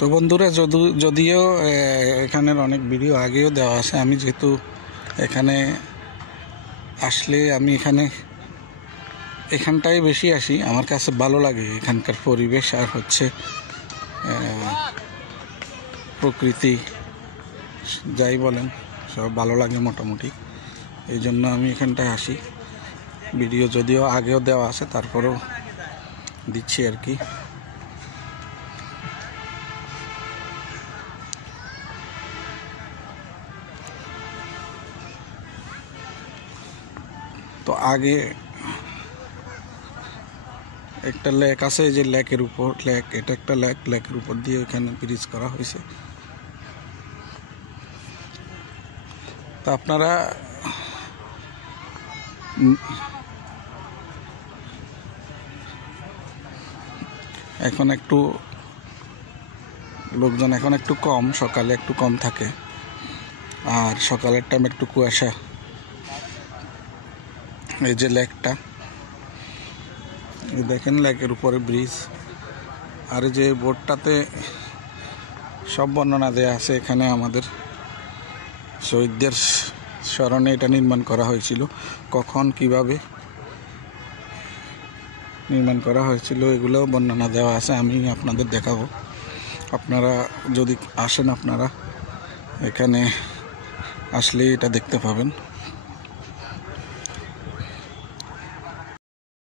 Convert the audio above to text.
তো বন্ধুরা, যদিও এখানের অনেক ভিডিও আগেও দেওয়া আছে, আমি যেহেতু এখানে আসলে আমি এখানটাই বেশি আসি, আমার কাছে ভালো লাগে এখানকার পরিবেশ আর হচ্ছে প্রকৃতি, যাই বলেন সব ভালো লাগে মোটামুটি। এই জন্য আমি এখানটায় আসি। ভিডিও যদিও আগেও দেওয়া আছে, তারপরেও দিচ্ছি আর কি। তো আগে একটা লেক আছে, যে লেকের উপর এটা একটা লেকের উপর দিয়ে এখানে ব্রিজ করা হয়েছে। তো আপনারা এখন একটু লোকজন এখন একটু কম, সকালে একটু কম থাকে, আর সকালের টাইম একটু কুয়াশা। এই যে লেকটা দেখেন, লেকের উপরে ব্রিজ, আর যে বোটটাতে সব বর্ণনা দেয়া আছে। এখানে আমাদের শহীদদের স্মরণে এটা নির্মাণ করা হয়েছিল, কখন কিভাবে নির্মাণ করা হয়েছিল এগুলোও বর্ণনা দেওয়া আছে। আমি আপনাদের দেখাবো, আপনারা যদি আসেন, আপনারা এখানে আসলে এটা দেখতে পাবেন।